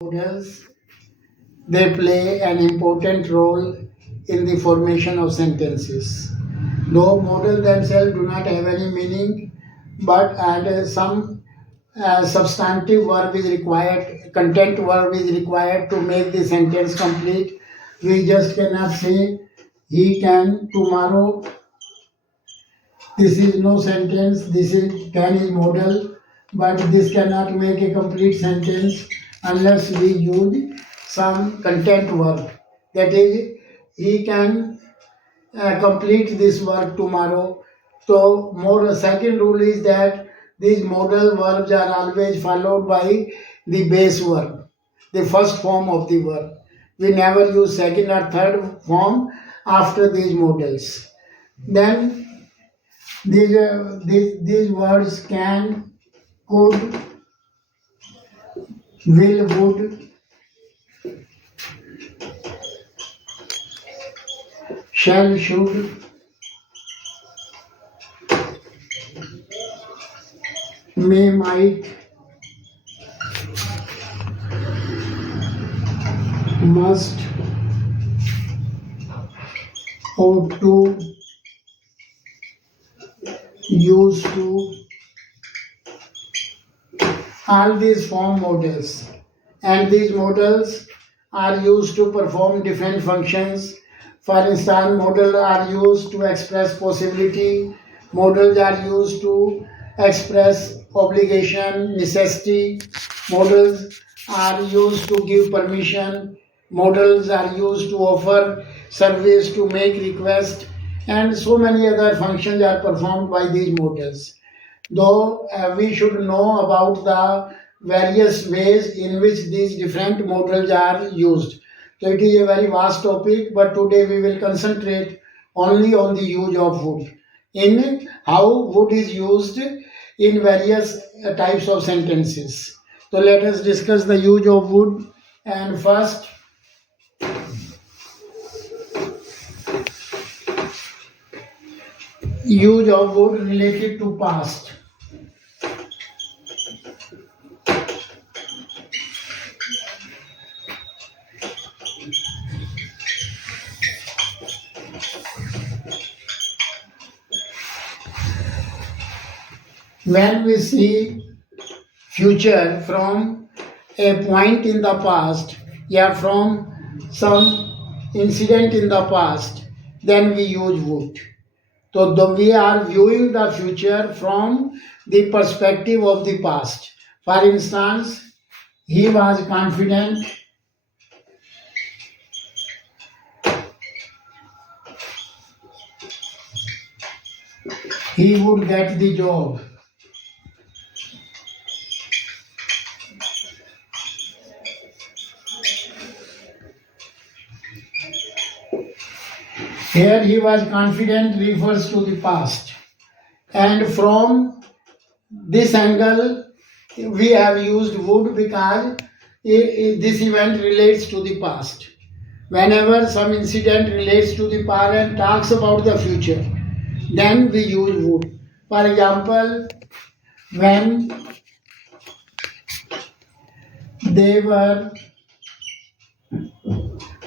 Modals, they play an important role in the formation of sentences. Though modals themselves do not have any meaning, but some substantive verb is required, content verb is required to make the sentence complete. We just cannot say he can tomorrow. This is no sentence. This is can is modal, but this cannot make a complete sentence unless we use some content verb. That is, he can complete this work tomorrow. So, more second rule is that these modal verbs are always followed by the base verb, the first form of the verb. We never use second or third form after these modals. Then these words can, could, will, would, shall, should, may, might, must, ought to, used to, all these form modals, and these modals are used to perform different functions. For instance, modals are used to express possibility, modals are used to express obligation, necessity, modals are used to give permission, modals are used to offer service, to make request, and so many other functions are performed by these modals. Though we should know about the various ways in which these different modals are used. So it is a very vast topic, but today we will concentrate only on the use of wood, in how wood is used in various types of sentences. So let us discuss the use of wood. And first, use of wood related to past. When we see future from a point in the past, yeah, from some incident in the past, then we use would. So we are viewing the future from the perspective of the past. For instance, he was confident he would get the job. Here he was confident refers to the past. And from this angle, we have used would because this event relates to the past. Whenever some incident relates to the past and talks about the future, then we use would. For example, when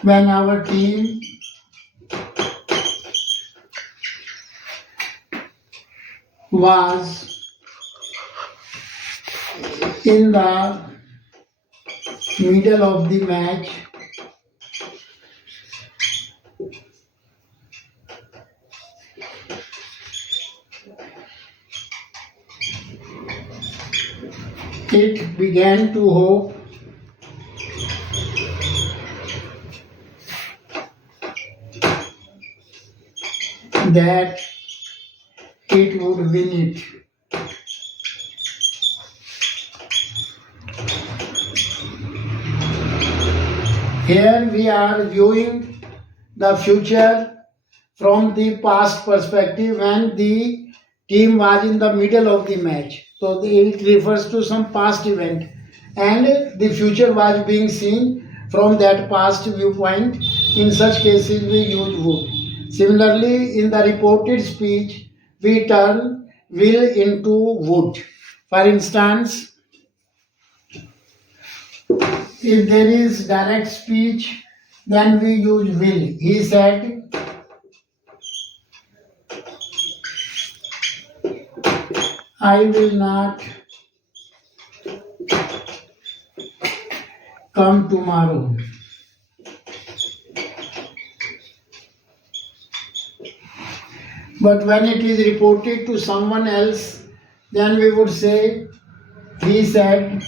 our team was in the middle of the match, it began to hope that it would win it. Here we are viewing the future from the past perspective when the team was in the middle of the match. So it refers to some past event, and the future was being seen from that past viewpoint. In such cases, we use would. Similarly, in the reported speech, we turn will into would. For instance, If there is direct speech, then we use will. He said, I will not come tomorrow. But when it is reported to someone else, then we would say, he said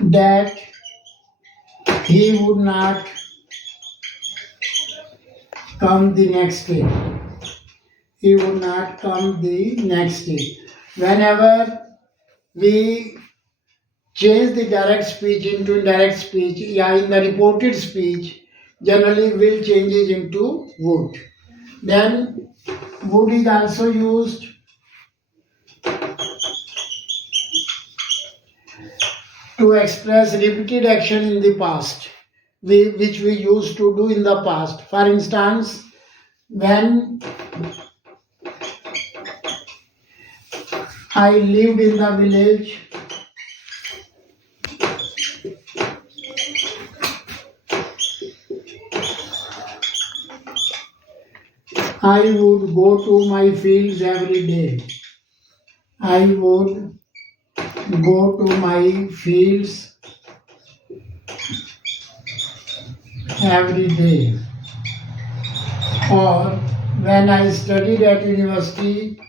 that he would not come the next day. He would not come the next day. Whenever we change the direct speech into indirect speech, yeah, in the reported speech, generally will changes into would. Then would is also used to express repeated action in the past, which we used to do in the past. For instance, when I lived in the village, I would go to my fields every day. I would go to my fields every day. Or when I studied at university,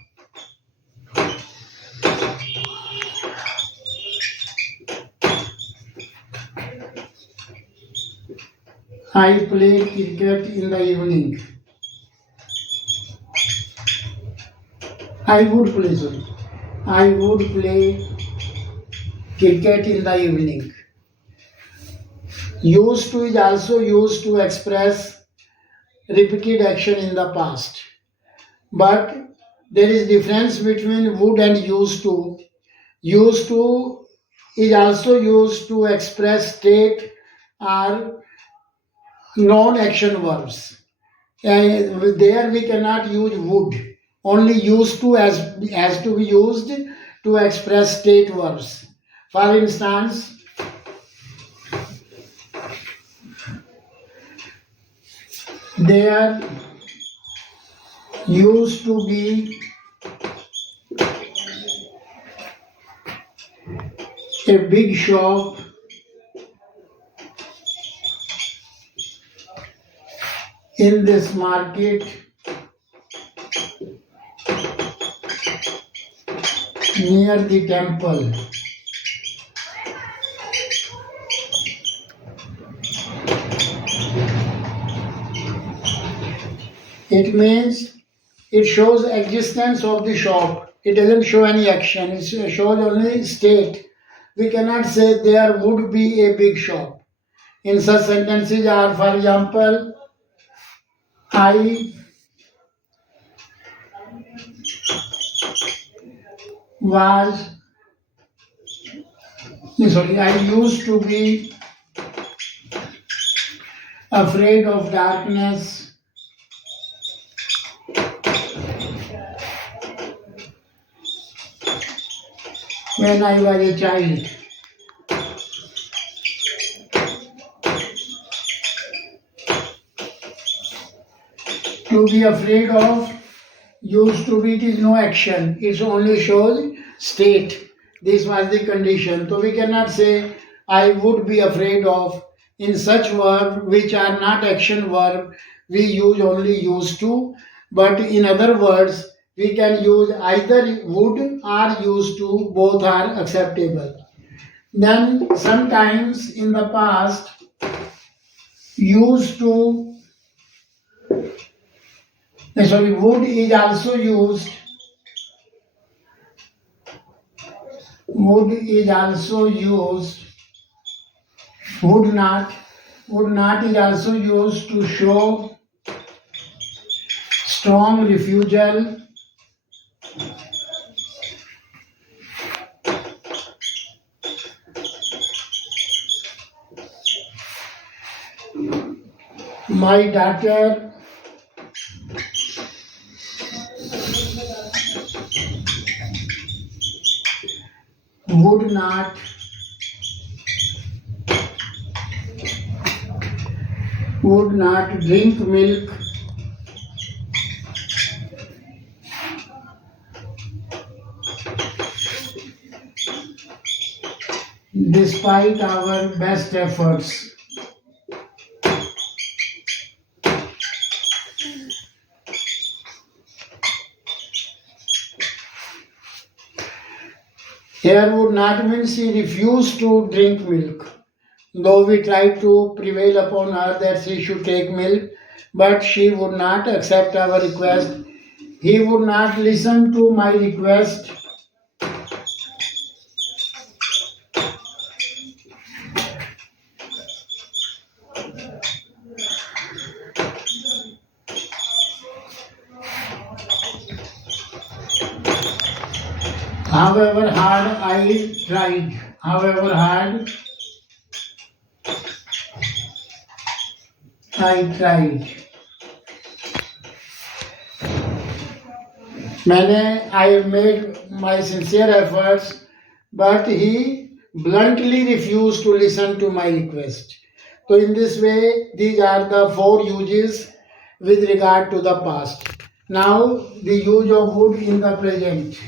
I played cricket in the evening. I would play, sorry. I would play cricket in the evening. Used to is also used to express repeated action in the past. But there is difference between would and used to. Used to is also used to express state or non-action verbs. There we cannot use would. Only used to has to be used to express state verbs. For instance, there used to be a big shop in this market near the temple. It means it shows existence of the shop. It doesn't show any action. It shows only state. We cannot say there would be a big shop. In such sentences are, for example, I was, sorry, I used to be afraid of darkness when I was a child. To be afraid of used to be, it is no action. It only shows state. This was the condition. So we cannot say I would be afraid of. In such verbs which are not action verb, we use only used to. But in other words, we can use either would or used to. Both are acceptable. Then sometimes in the past, used to, sorry, would is also used. Would is also used. Would not. Would not is also used to show strong refusal. My daughter would not would not drink milk despite our best efforts. Here would not mean she refused to drink milk. Though we tried to prevail upon her that she should take milk, but she would not accept our request. He would not listen to my request. However hard I tried, however hard I tried. I made my sincere efforts, but he bluntly refused to listen to my request. So, in this way, these are the four uses with regard to the past. Now, the use of would in the present.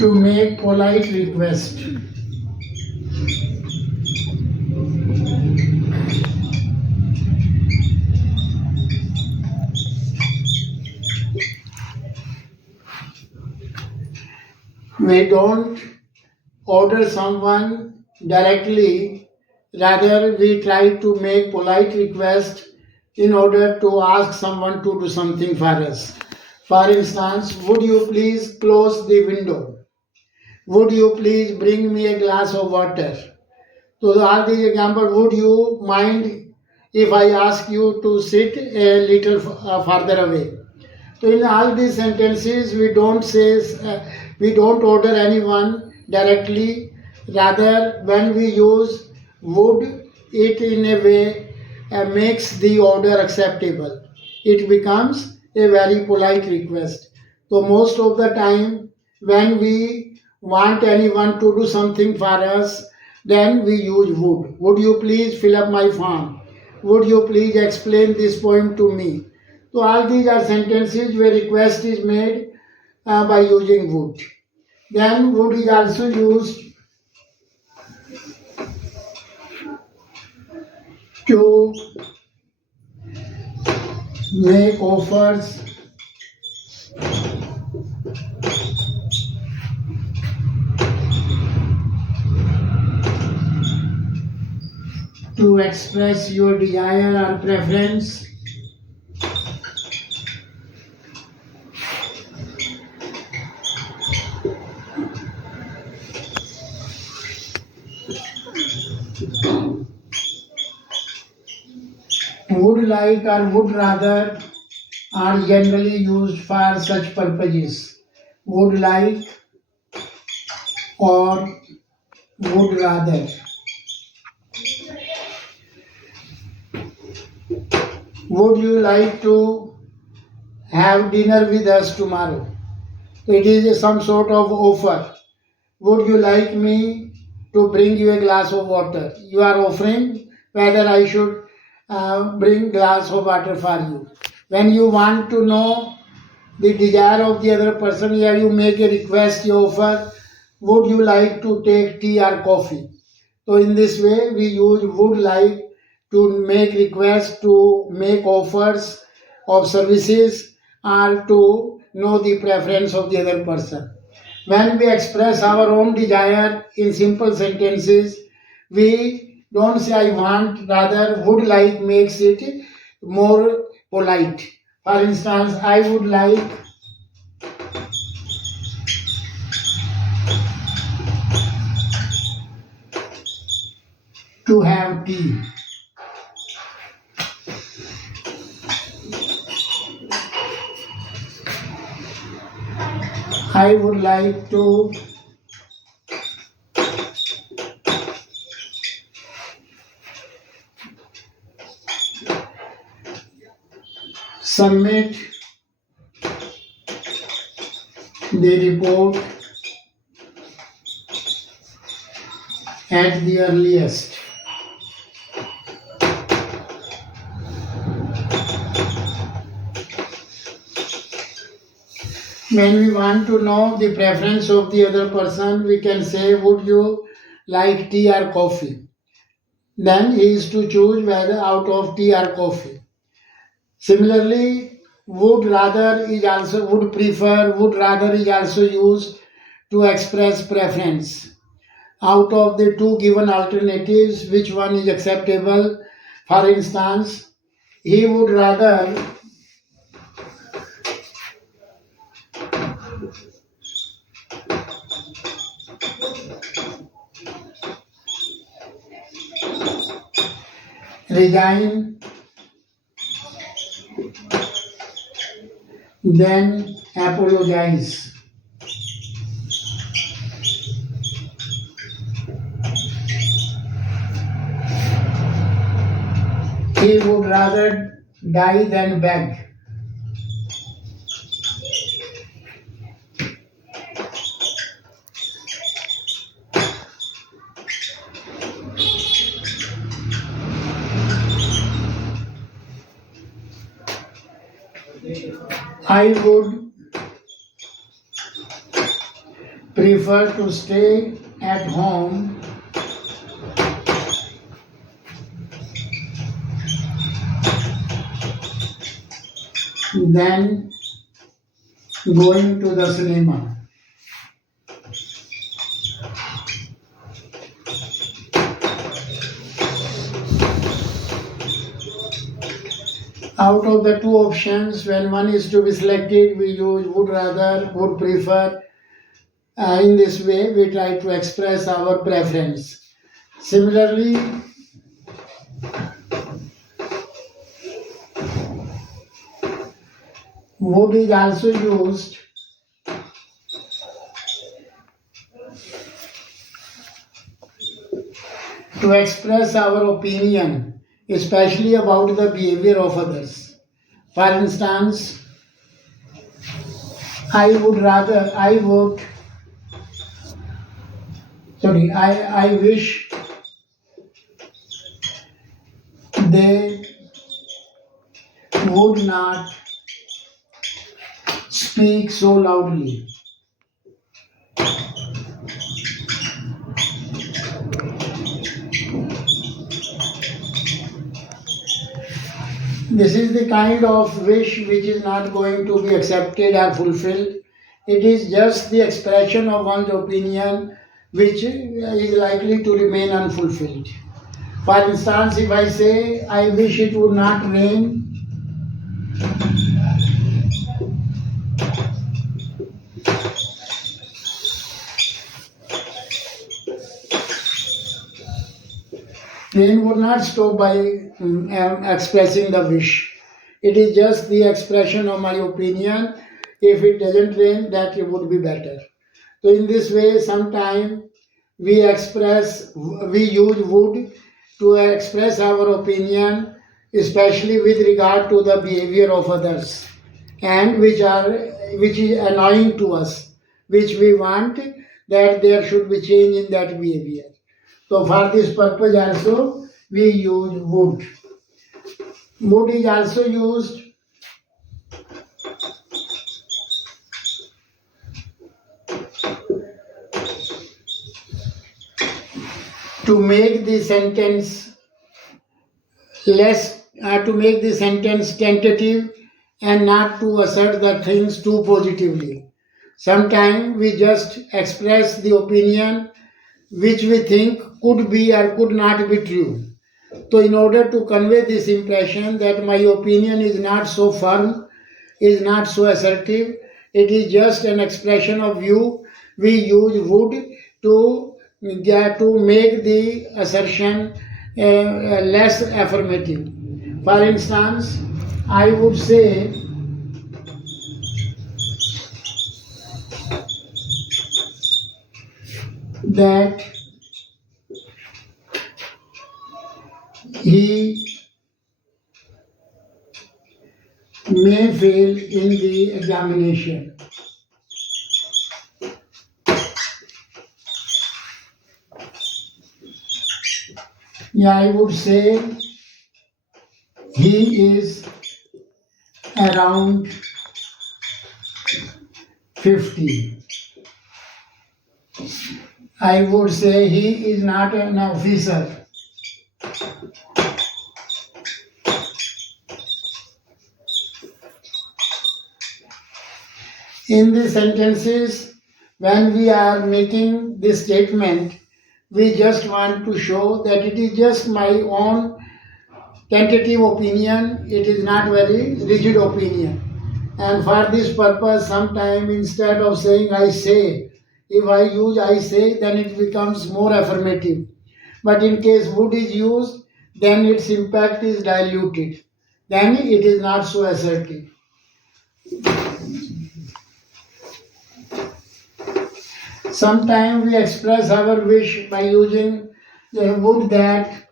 To make polite request. We don't order someone directly, rather we try to make polite request in order to ask someone to do something for us. For instance, would you please close the window? Would you please bring me a glass of water? So all these examples, would you mind if I ask you to sit a little farther away? So in all these sentences, we don't order anyone directly. Rather, when we use would, it in a way makes the order acceptable. It becomes a very polite request. So most of the time, when we want anyone to do something for us, then we use would. Would you please fill up my form? Would you please explain this poem to me? So all these are sentences where request is made by using would. Then would is also used to make offers, to express your desire or preference, would like or would rather are generally used for such purposes. Would like or would rather. Would you like to have dinner with us tomorrow? It is some sort of offer. Would you like me to bring you a glass of water? You are offering whether I should bring glass of water for you. When you want to know the desire of the other person, here you make a request, you offer, would you like to take tea or coffee? So in this way, we use would like to make requests, to make offers of services, or to know the preference of the other person. When we express our own desire in simple sentences, we don't say I want, rather would like makes it more polite. For instance, I would like to have tea. I would like to submit the report at the earliest. When we want to know the preference of the other person, we can say, would you like tea or coffee? Then he is to choose whether out of tea or coffee. Similarly, would rather is also used to express preference. Out of the two given alternatives, which one is acceptable? For instance, he would rather resign than apologize. He would rather die than beg. I would prefer to stay at home than going to the cinema. Out of the two options, when one is to be selected, we use would rather, would prefer. In this way, we try to express our preference. Similarly, would is also used to express our opinion, especially about the behavior of others. For instance, I wish they would not speak so loudly. This is the kind of wish which is not going to be accepted or fulfilled. It is just the expression of one's opinion which is likely to remain unfulfilled. For instance, if I say, I wish it would not rain, rain would not stop by expressing the wish. It is just the expression of my opinion. If it doesn't rain, that it would be better. So in this way, sometimes we use would to express our opinion, especially with regard to the behavior of others, and which is annoying to us, which we want that there should be change in that behavior. So for this purpose also we use would. Would is also used to make the sentence to make the sentence tentative and not to assert the things too positively. Sometimes we just express the opinion which we think could be or could not be true. So in order to convey this impression that my opinion is not so firm, is not so assertive, it is just an expression of view, we use would to make the assertion less affirmative. For instance, I would say that he examination. Yeah, I would say he is around 50. I would say he is not an officer. In the sentences, when we are making this statement, we just want to show that it is just my own tentative opinion, it is not very rigid opinion. And for this purpose, sometime instead of saying I say, if I use I say, then it becomes more affirmative. But in case would is used, then its impact is diluted. Then it is not so assertive. Sometimes we express our wish by using the would that,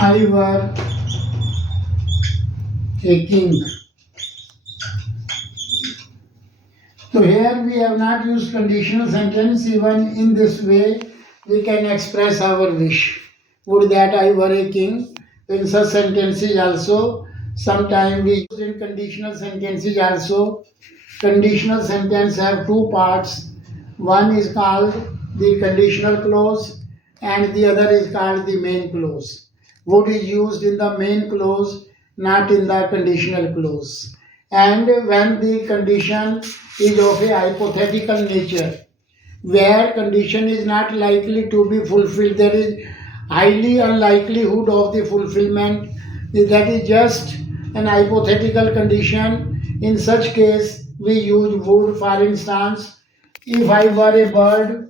I were a king. So here we have not used conditional sentence. Even in this way, we can express our wish. Would that I were a king. In such sentences also, sometimes we use in conditional sentences also. Conditional sentence have two parts. One is called the conditional clause and the other is called the main clause. Would is used in the main clause, not in the conditional clause. And when the condition is of a hypothetical nature, where condition is not likely to be fulfilled, there is highly unlikelihood of the fulfillment, that is just an hypothetical condition. In such case, we use would. For instance, if I were a bird,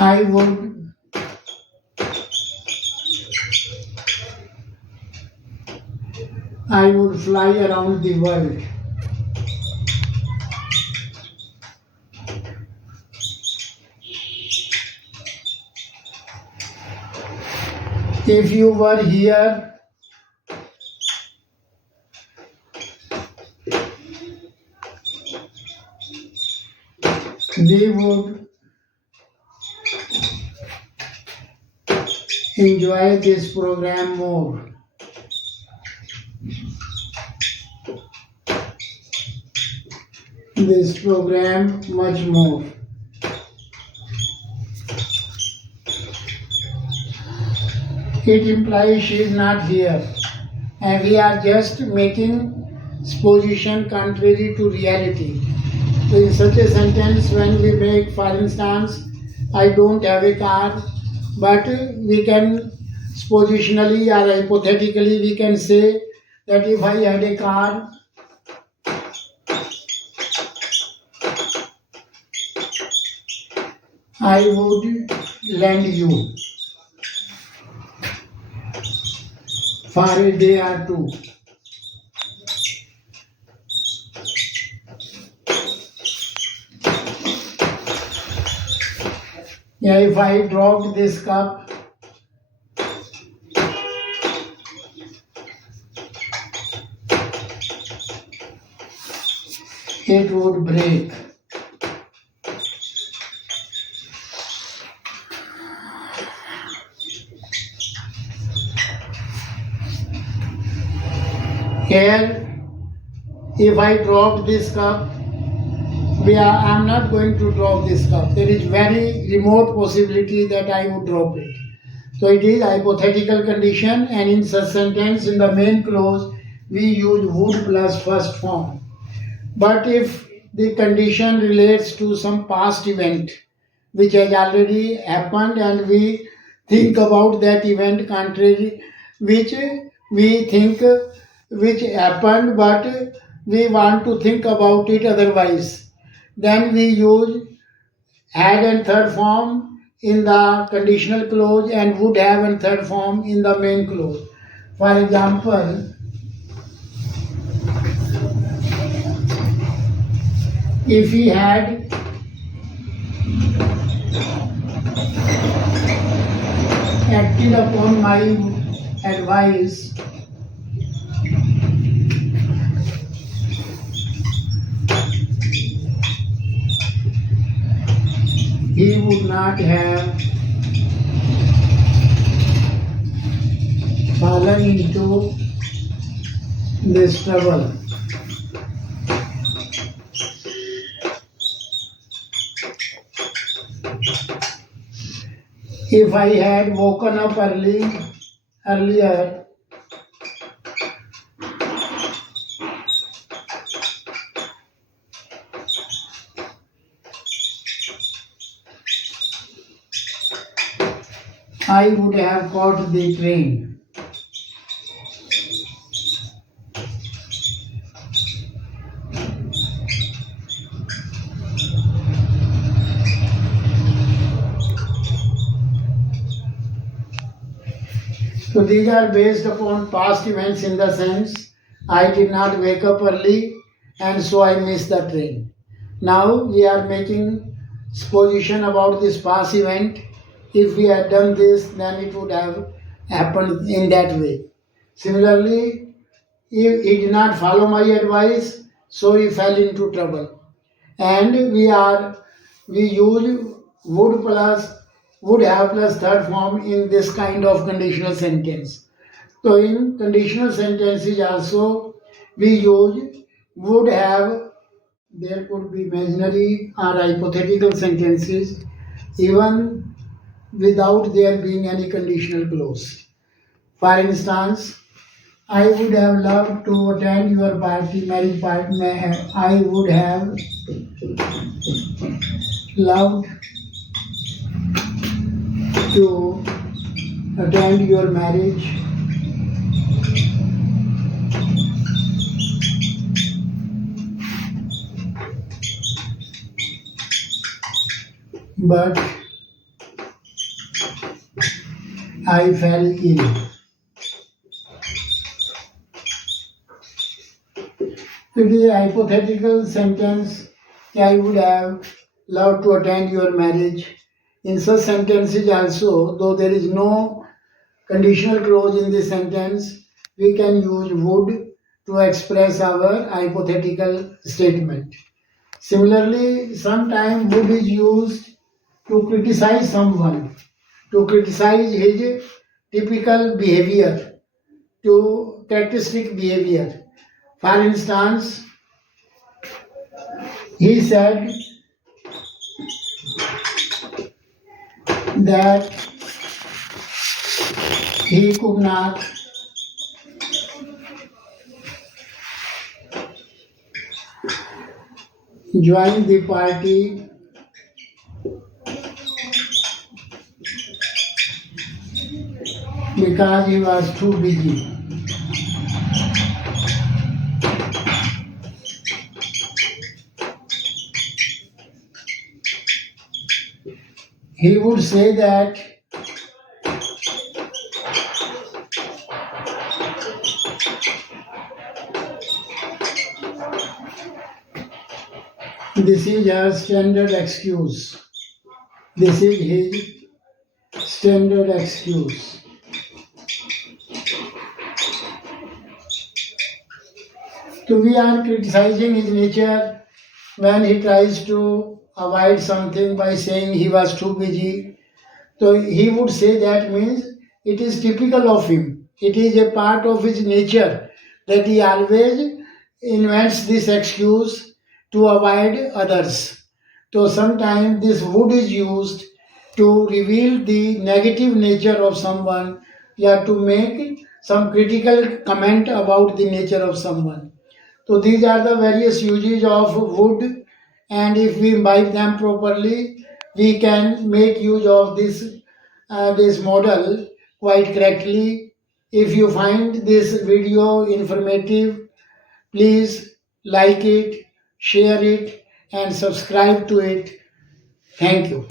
I would fly around the world. If you were here, we would enjoy this program more. This program much more. It implies she is not here, and we are just making supposition contrary to reality. In such a sentence, when we make, for instance, I don't have a car, but we can suppositionally or hypothetically we can say that if I had a car, I would lend you for a day or two. Yeah, if I dropped this cup, it would break. Here, if I drop this cup, I'm not going to drop this cup. There is very remote possibility that I would drop it. So it is hypothetical condition, and in such sentence, in the main clause, we use would plus first form. But if the condition relates to some past event which has already happened and we think about that event contrary, which we think which happened but we want to think about it otherwise, then we use had and third form in the conditional clause and would have and third form in the main clause. For example, if he had acted upon my advice, he would not have fallen into this trouble. If I had woken up earlier, I would have caught the train. So these are based upon past events in the sense I did not wake up early and so I missed the train. Now we are making supposition about this past event. If we had done this, then it would have happened in that way. Similarly, if he did not follow my advice, so he fell into trouble. And we use would have plus third form in this kind of conditional sentence. So in conditional sentences also we use would have. There could be imaginary or hypothetical sentences even without there being any conditional clause. For instance, I would have loved to attend your marriage party. I would have loved to attend your marriage, but I fell ill. It is a hypothetical sentence. I would have loved to attend your marriage. In such sentences also, though there is no conditional clause in this sentence, we can use would to express our hypothetical statement. Similarly, sometimes would is used to criticize someone, to criticize his typical behavior, to characteristic behavior. For instance, he said that he could not join the party because he was too busy. He would say that this is a standard excuse. This is his standard excuse. So we are criticizing his nature when he tries to avoid something by saying he was too busy. So he would say that means it is typical of him. It is a part of his nature that he always invents this excuse to avoid others. So sometimes this would is used to reveal the negative nature of someone, yeah, to make some critical comment about the nature of someone. So these are the various uses of wood, and if we imbibe them properly, we can make use of this model quite correctly. If you find this video informative, please like it, share it, and subscribe to it. Thank you.